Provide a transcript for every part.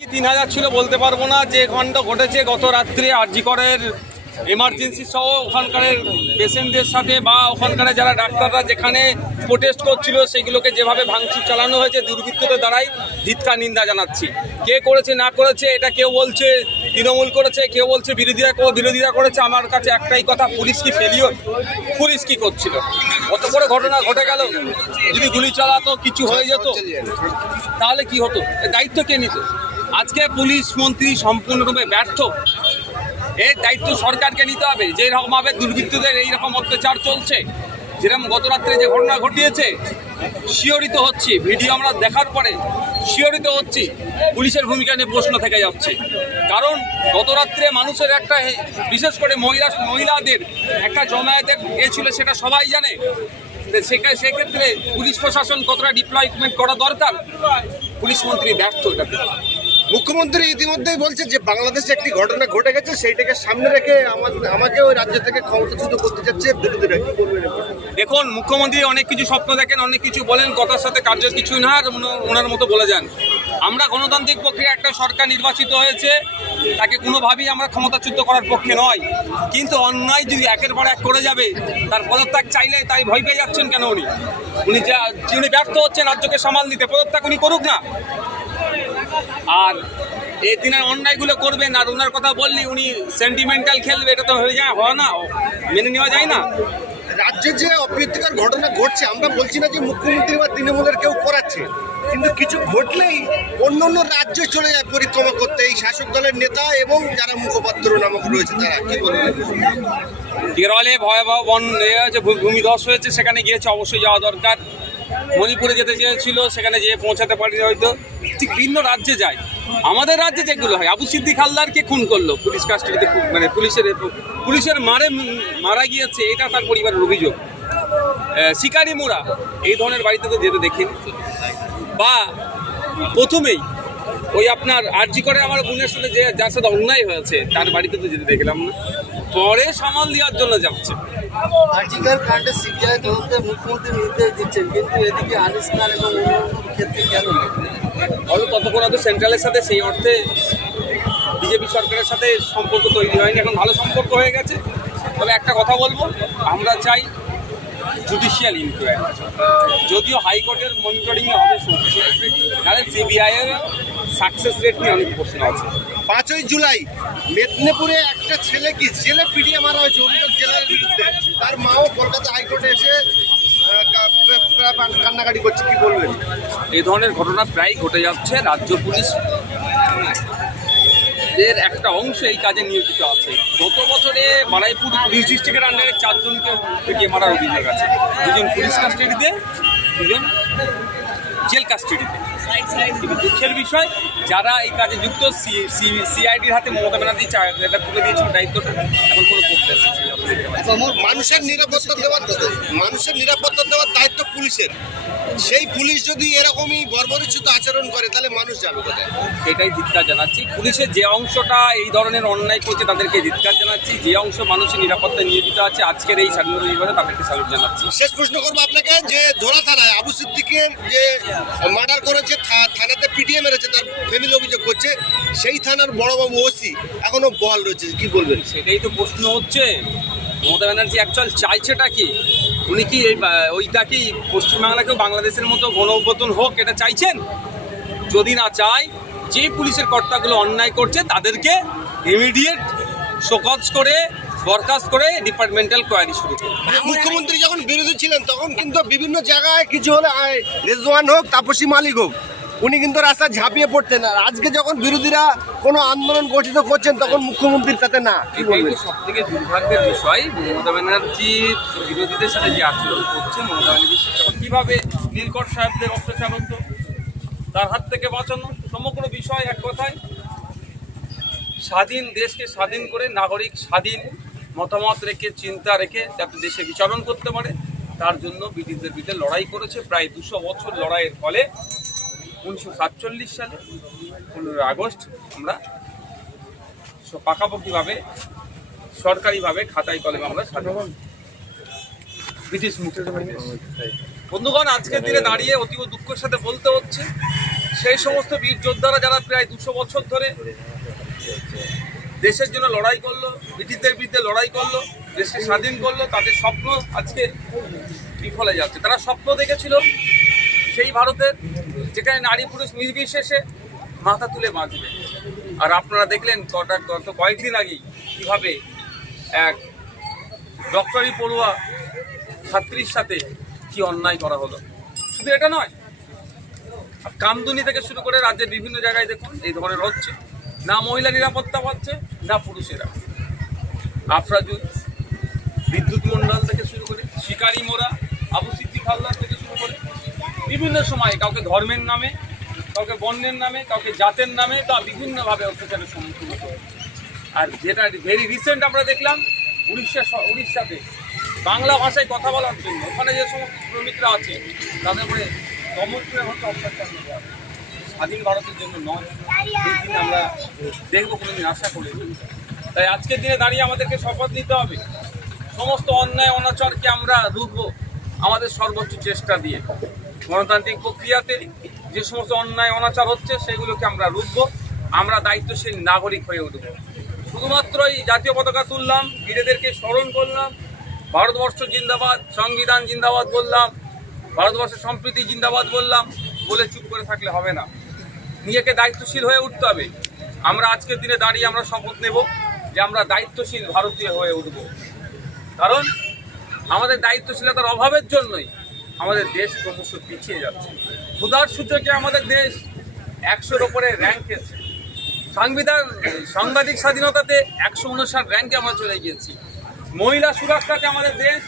3000 ছিল বলতে পারবো না। যে কাণ্ড ঘটেছে গত রাত্রে আরজি করের এমার্জেন্সি সহ ওখানকার পেশেন্টদের সাথে বা ওখানকার যারা ডাক্তাররা যেখানে প্রোটেস্ট করছিল সেগুলোকে যেভাবে ভাঙচুর চালানো হয়েছে দুর্বৃত্তদের দ্বারাই ধিক্কার নিন্দা জানাচ্ছি। কে করেছে না করেছে এটা কেউ বলছে তৃণমূল করেছে, কেউ বলছে বিরোধীরা করেছে। আমার কাছে একটাই কথা, পুলিশ কি ফেলিওর? পুলিশ কি করছিল? অত বড় ঘটনা ঘটে গেল, যদি গুলি চালাতো কিছু হয়ে যেত তাহলে কি হতো? দায়িত্ব কে নিত? আজকে পুলিশ মন্ত্রী সম্পূর্ণরূপে ব্যর্থ। এর দায়িত্ব সরকারকে নিতে হবে। যেরকমভাবে দুর্বৃত্তদের এইরকম অত্যাচার চলছে, যেরকম গত রাত্রে যে ঘটনা ঘটিয়েছে, শিহরিত হচ্ছি। ভিডিও আমরা দেখার পরে শিহরিত হচ্ছি। পুলিশের ভূমিকা নিয়ে প্রশ্ন থেকে যাচ্ছে। কারণ গত রাত্রে মানুষের একটা, বিশেষ করে মহিলাদের একটা জমায়েতে গিয়েছিল, সেটা সবাই জানে। সেক্ষেত্রে পুলিশ প্রশাসন কতটা ডিপ্লয়মেন্ট করা দরকার, পুলিশ মন্ত্রী ব্যর্থ। মুখ্যমন্ত্রী ইতিমধ্যেই বলছে যে বাংলাদেশে একটি ঘটনা ঘটে গেছে, সেইটাকে সামনে রেখে আমাকে ওই রাজ্য থেকে ক্ষমতাচ্যুত করতে চাচ্ছে বিরোধীরা। কি বলবেন? দেখুন, মুখ্যমন্ত্রী অনেক কিছু স্বপ্ন দেখেন, অনেক কিছু বলেন, কথার সাথে কার্যের কিছুই না, আর ওনার মতো বলে যান। আমরা গণতান্ত্রিক প্রক্রিয়া একটা সরকার নির্বাচিত হয়েছে, তাকে কোনোভাবেই আমরা ক্ষমতাচ্যুত করার পক্ষে নয়। কিন্তু অন্যায় যদি একের পর এক করে যাবে, তার পদত্যাগ চাইলে তাই ভয় পেয়ে যাচ্ছেন কেন? উনি ব্যর্থ হচ্ছেন রাজ্যকে সামাল দিতে, পদত্যাগ উনি করুক না। আর এই দিনের অন্যায়গুলো করবেন আর ওনার কথা বললি উনি সেন্টিমেন্টাল খেলবে, এটা তো হয় না, মেনে নেওয়া যায় না। রাজ্যে যে অপ্রীতিকর ঘটনা ঘটছে, আমরা বলছি না যে মুখ্যমন্ত্রী বা তৃণমূলের কেউ করাচ্ছে, কিন্তু কিছু ঘটলেই অন্য অন্য রাজ্যে চলে যায় পরিক্রমা করতে এই শাসক দলের নেতা এবং যারা মুখপাত্র নামক রয়েছে তারা। কি বলবেন? কেরলে ভয়াবহ ভূমিধস হয়েছে, সেখানে গিয়েছে, অবশ্যই যাওয়া দরকার। মণিপুরে যেতে চেয়েছিল, সেখানে যেয়ে পৌঁছাতে পারিনি হয়তো। ঠিক ভিন্ন রাজ্যে যায়। আমাদের রাজ্যে যেগুলো হয়, আবু সিদ্দিক হালদারকে খুন করলো পুলিশ কাস্টাডিতে, মানে পুলিশের মারা গিয়েছে, এটা তার পরিবারের অভিযোগ। শিকারি মোড়া এই ধরনের বাড়িতে তো যেতে দেখিনি। বা প্রথমেই ওই আপনার আরজি করে আমার বোনের সাথে যার সাথে অন্যায় হয়েছে তার বাড়িতে তো যেতে দেখলাম না, পরে সামাল দেওয়ার জন্য যাচ্ছে। আরজিকর কাণ্ডে সিবিআই তদন্তে মুখ্যমন্ত্রী নির্দেশ দিচ্ছেন, কিন্তু এদিকে আনিসকার এবং অন্যান্য ক্ষেত্রে কেন? ততক্ষণ হয়তো সেন্ট্রালের সাথে সেই অর্থে বিজেপি সরকারের সাথে সম্পর্ক তৈরি হয়নি, এখন ভালো সম্পর্ক হয়ে গেছে। তবে একটা কথা বলবো, আমরা চাই জুডিশিয়াল ইনকোয়ারি। যদিও হাইকোর্টের মনিটরিংয়ে হবে শুনছি, তাহলে সিবিআইয়ের সাকসেস রেট নিয়ে অনেক প্রশ্ন আছে। 5ই জুলাই মেদিনীপুরে একটা ছেলেকে জেলে পিটিয়ে মারা হয়েছে অভিযোগ জেলার বিরুদ্ধে। তার মাও কলকাতা হাইকোর্টে এসে কান্নাকাটি করছে। কি বলবেন? এই ধরনের ঘটনা প্রায় ঘটে যাচ্ছে। রাজ্য পুলিশ এর একটা অংশ এই কাজে নিয়োজিত আছে। গত বছরে বারাইপুর পুলিশ ডিস্ট্রিক্টের আন্ডারে 4 জনকে পিটিয়ে মারার অভিযোগ আছে। 2 জন পুলিশ কাস্টাডিতে, 2 জন জেল কাস্টাডিতে। কিন্তু দুঃখের বিষয়, যারা এই কাজে যুক্ত, সিআইডির হাতে মমতা ব্যানার্জি এটা তুলে দিয়েছিল দায়িত্বটা, এখন কোনো করতে মানুষের নিরাপত্তা দেওয়ার দায়িত্ব পুলিশের। সেই পুলিশ যদি এরকমই বর্বরোচিত আচরণ করে তাহলে মানুষ যাবে কোথায়? সেটাই ধিক্কার জানাচ্ছি। পুলিশের যে অংশটা এই ধরনের অন্যায় করছে তাদেরকে ধিক্কার জানাচ্ছি। যে অংশ মানুষের নিরাপত্তায় নিয়োজিত আছে আজকের এই স্বাধীনতা দিবসে তাদেরকে স্যালুট জানাচ্ছি। শেষ প্রশ্ন করবো আপনাকে, যে ধোলা থানায় আবু সিদ্দিকের যে মার্ডার করেছে, থানাতে পিটিয়ে মেরেছে, তার ফ্যামিলি অভিযোগ করছে, সেই থানার বড়বাবু ওসি এখনো বহাল রয়েছে। কি বলবেন? সেটাই তো প্রশ্ন হচ্ছে, মমতা ব্যানার্জি অ্যাকচুয়াল চাইছেটা কি? উনি কি ওইটা কি পশ্চিমবাংলাকেও বাংলাদেশের মতো গণঅভ্যুত্থান হোক এটা চাইছেন? যদি না চায়, যে পুলিশের কর্তাগুলো অন্যায় করছে তাদেরকে ইমিডিয়েট শোকজ করে বরখাস্ত করে ডিপার্টমেন্টাল কোয়ারি শুরু করে। মুখ্যমন্ত্রী যখন বিরোধী ছিলেন তখন কিন্তু বিভিন্ন জায়গায় কিছু হলে রেজওয়ান হোক, তাপসী মালিক হোক, উনি কিন্তু রাস্তায় ঝাঁপিয়ে পড়তেন। আর আজকে যখন বিরোধীরা কোনো আন্দোলন গঠিত করছেন তখন মুখ্যমন্ত্রীর সাথে না। কি বলবেন? সব থেকে দুর্ভাগ্যের বিষয়, মমতা ব্যানার্জি বিরোধীদের সাথে যে আচরণ করছে, মমতা ব্যানার্জি তখন কীভাবে নীলকর সাহেবদের অত্যাচার হতো, তার হাত থেকে বাঁচানো। সমগ্র বিষয় এক কথায়, স্বাধীন দেশকে স্বাধীন করে নাগরিক স্বাধীন মতামত রেখে, চিন্তা রেখে যাতে দেশে বিচরণ করতে পারে, তার জন্য ব্রিটিশদের বিরুদ্ধে লড়াই করেছে। প্রায় 200 বছর লড়াইয়ের ফলে 1947 সালে 15 আগস্ট আমরা পাকাপাকিভাবে সরকারিভাবে খাতায় কলমে আমরা স্বাধীন ব্রিটিশ মুক্ত। বন্ধুগণ, আজকের দিনে দাঁড়িয়ে অতীব দুঃখের সাথে বলতে হচ্ছে, সেই সমস্ত বীর যোদ্ধারা যারা প্রায় 200 বছর ধরে দেশের জন্য লড়াই করলো, ব্রিটিশদের বিরুদ্ধে লড়াই করলো, দেশকে স্বাধীন করলো, তাদের স্বপ্ন আজকে বিফলে যাচ্ছে। তারা স্বপ্ন দেখেছিল সেই ভারতের যেখানে নারী পুরুষ নির্বিশেষে মাথা তুলে বাঁচবে। আর আপনারা দেখলেন গত কয়েকদিন আগেই কীভাবে এক ডক্টরি পড়ুয়া ছাত্রীর সাথে কি অন্যায় করা হলো। শুধু এটা নয়, কামদুনি থেকে শুরু করে রাজ্যের বিভিন্ন জায়গায় দেখুন এই ধরনের হচ্ছে। না মহিলা নিরাপত্তা পাচ্ছে, না পুরুষেরা। আফরাজুল, বিদ্যুৎ মণ্ডল থেকে শুরু করে শিকারি মোড়া, আবু সিদ্দিক হালদার থেকে শুরু করে বিভিন্ন সময়ে কাউকে ধর্মের নামে, কাউকে বর্ণের নামে, কাউকে জাতের নামে বা বিভিন্নভাবে অত্যাচারের সম্মুখীন হতে হয়। আর যেটা ভেরি রিসেন্ট আমরা দেখলাম উড়িষ্যাতে বাংলা ভাষায় কথা বলার জন্য ওখানে যে সমস্ত শ্রমিকরা আছে তাদের উপরে দমন হচ্ছে অত্যাচার। স্বাধীন ভারতের জন্য নয়, সেই দিন আমরা দেখবো, কোনোদিন আশা করি। তাই আজকের দিনে দাঁড়িয়ে আমাদেরকে শপথ নিতে হবে সমস্ত অন্যায় অনাচারকে আমরা রুখবো আমাদের সর্বোচ্চ চেষ্টা দিয়ে। গণতান্ত্রিক প্রক্রিয়াতে যে সমস্ত অন্যায় অনাচার হচ্ছে সেগুলোকে আমরা রুখবো, আমরা দায়িত্বশীল নাগরিক হয়ে উঠব। শুধুমাত্র এই জাতীয় পতাকা তুললাম, বীরেদেরকে স্মরণ করলাম, ভারতবর্ষ জিন্দাবাদ, সংবিধান জিন্দাবাদ বললাম, ভারতবর্ষের সম্প্রীতি জিন্দাবাদ বললাম বলে চুপ করে থাকলে হবে না, নিজেকে দায়িত্বশীল হয়ে উঠতে হবে। আমরা আজকের দিনে দাঁড়িয়ে আমরা শপথ নেব যে আমরা দায়িত্বশীল ভারতীয় হয়ে উঠব। কারণ আমাদের দায়িত্বশীলতার অভাবের জন্যই আমাদের দেশ ক্রমশ পিছিয়ে যাচ্ছে। ক্ষুধার সূচকে আমাদের দেশ 100-র ওপরে র্যাঙ্কেছে। সাংবাদিক স্বাধীনতাতে 159 র্যাঙ্কে আমরা চলে গিয়েছি। মহিলা সুরক্ষাতে আমাদের দেশ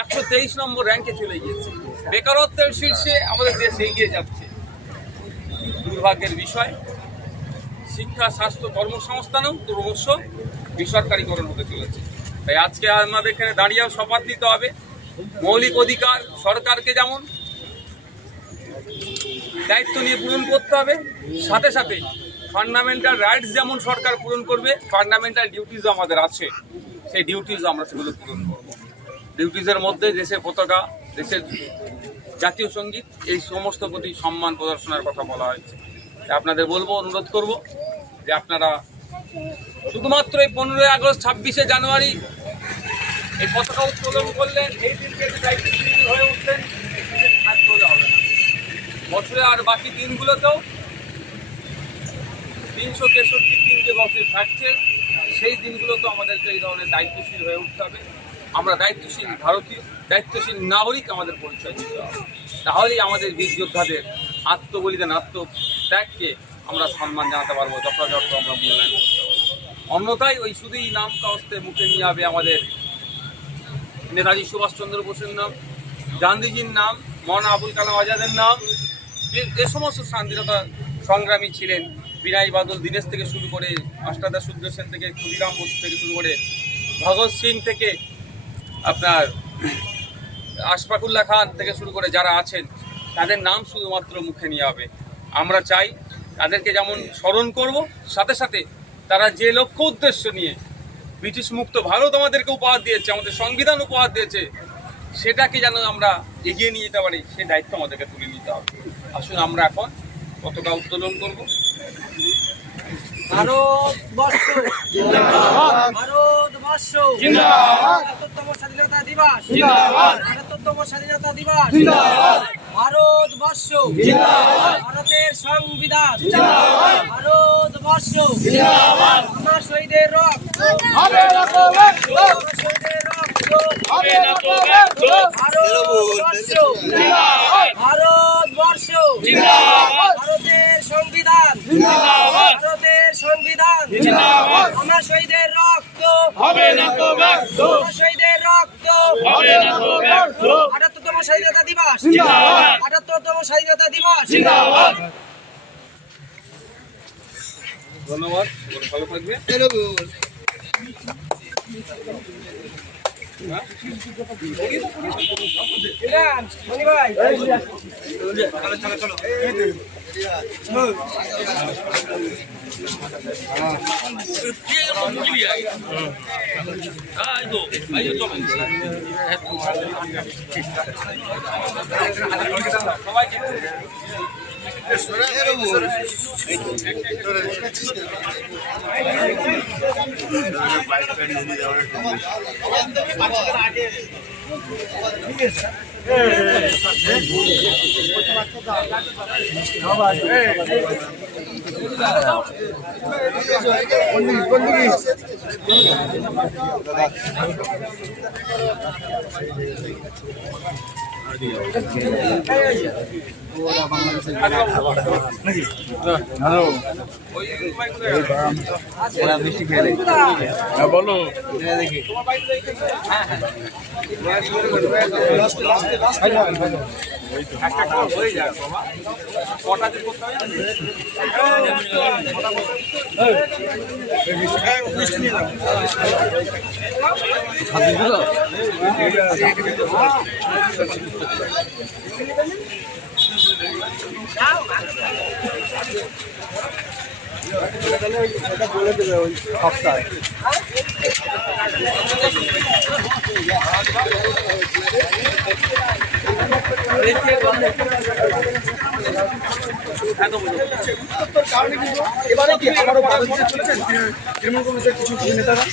123 নম্বর র্যাঙ্কে চলে গিয়েছে। বেকারত্বের শীর্ষে আমাদের দেশ এগিয়ে যাচ্ছে। দুর্ভাগ্যের বিষয়, শিক্ষা, স্বাস্থ্য, কর্মসংস্থানও ক্রমশ বেসরকারীকরণ হতে চলেছে। তাই আজকে আমাদের এখানে দাঁড়িয়েও শপথ নিতে হবে মৌলিক অধিকার সরকারকে যেমন দায়িত্ব নিয়ে পূরণ করতে হবে, সাথে সাথে ফান্ডামেন্টাল রাইটস যেমন সরকার পূরণ করবে, ফান্ডামেন্টাল ডিউটিসও আমাদের আছে, সেই ডিউটিসও আমরা সেগুলো পূরণ করব। ডিউটিসের মধ্যে দেশের পতাকা, দেশের জাতীয় সঙ্গীত, এই সমস্ত প্রতি সম্মান প্রদর্শনের কথা বলা হয়েছে। আপনাদের বলবো, অনুরোধ করব যে আপনারা শুধুমাত্র এই 15ই আগস্ট, 26শে জানুয়ারি এই পতাকা উত্তোলন করলেন, এই দিনকে দায়িত্বশীল হয়ে উঠলেন, থাকতে হলে হবে না। বছরে আর বাকি দিনগুলোতেও 363 দিন যে বছর থাকছে, সেই দিনগুলোতেও আমাদেরকে এই ধরনের দায়িত্বশীল হয়ে উঠতে হবে। আমরা দায়িত্বশীল ভারতীয়, দায়িত্বশীল নাগরিক আমাদের পরিচয় দিতে হবে। তাহলেই আমাদের বীর যোদ্ধাদের আত্মবলিদান, আত্মত্যাগকে আমরা সম্মান জানাতে পারবো, যথাযথ আমরা মূল্যায়ন করতে পারবো। অন্যথায় ওই শুধুই নাম কাগজে মুখে নিয়ে হবে আমাদের নেতাজি সুভাষচন্দ্র বোসের নাম, গান্ধীজির নাম, মৌলানা আবুল কালাম আজাদের নাম, যে সমস্ত স্বাধীনতা সংগ্রামী ছিলেন, বিনয় বাদল দীনেশ থেকে শুরু করে, মাস্টারদা সূর্য সেন থেকে, ক্ষুদিরাম বসু থেকে শুরু করে, ভগৎ সিং থেকে আপনার আশফাকুল্লাহ খান থেকে শুরু করে যারা আছেন, তাদের নাম শুধুমাত্র মুখে নিয়ে হবে। আমরা চাই তাদেরকে যেমন স্মরণ করব, সাথে সাথে তারা যে লক্ষ্য উদ্দেশ্য নিয়ে ব্রিটিশ মুক্ত ভারত আমাদেরকে উপহার দিয়েছে, আমাদের সংবিধান উপহার দিয়েছে, সেটাকে যেন আমরা এগিয়ে নিয়ে যেতে পারি, সেই দায়িত্ব আমাদেরকে তুলে নিতে হবে। আসুন আমরা এখন পতাকা উত্তোলন করব। ভারতবর্ষ জিন্দাবাদ, ভারতবর্ষ জিন্দাবাদ, ৭৮তম স্বাধীনতা দিবস জিন্দাবাদ, ৭৮তম স্বাধীনতা দিবস জিন্দাবাদ, ভারতবর্ষ জিন্দাবাদ, ভারতের সংবিধান জিন্দাবাদ, ভারতবর্ষ জিন্দাবাদ, আমার শহীদের রক্ত হবে না তো ব্যর্থ, আমার শহীদের রক্ত হবে না তো ব্যর্থ, ভারতবর্ষ জিন্দাবাদ, ভারতবর্ষ জিন্দাবাদ, ভারতের সংবিধান জিন্দাবাদ, ভারতের সংবিধান জিন্দাবাদ, আমার শহীদের রক্ত হবে না তো ব্যর্থ, আমার শহীদের রক্ত হবে না তো ব্যর্থ, ৭৮তম স্বাধীনতা দিবস জিন্দাবাদ, ৭৮তম স্বাধীনতা দিবস জিন্দাবাদ। ধন্যবাদ, ভালো থাকবে। সবাই বলো এবারে কি আবারও বাধা দিতে চলেছেন তৃণমূল কংগ্রেসের কিছু কিছু নেতারা?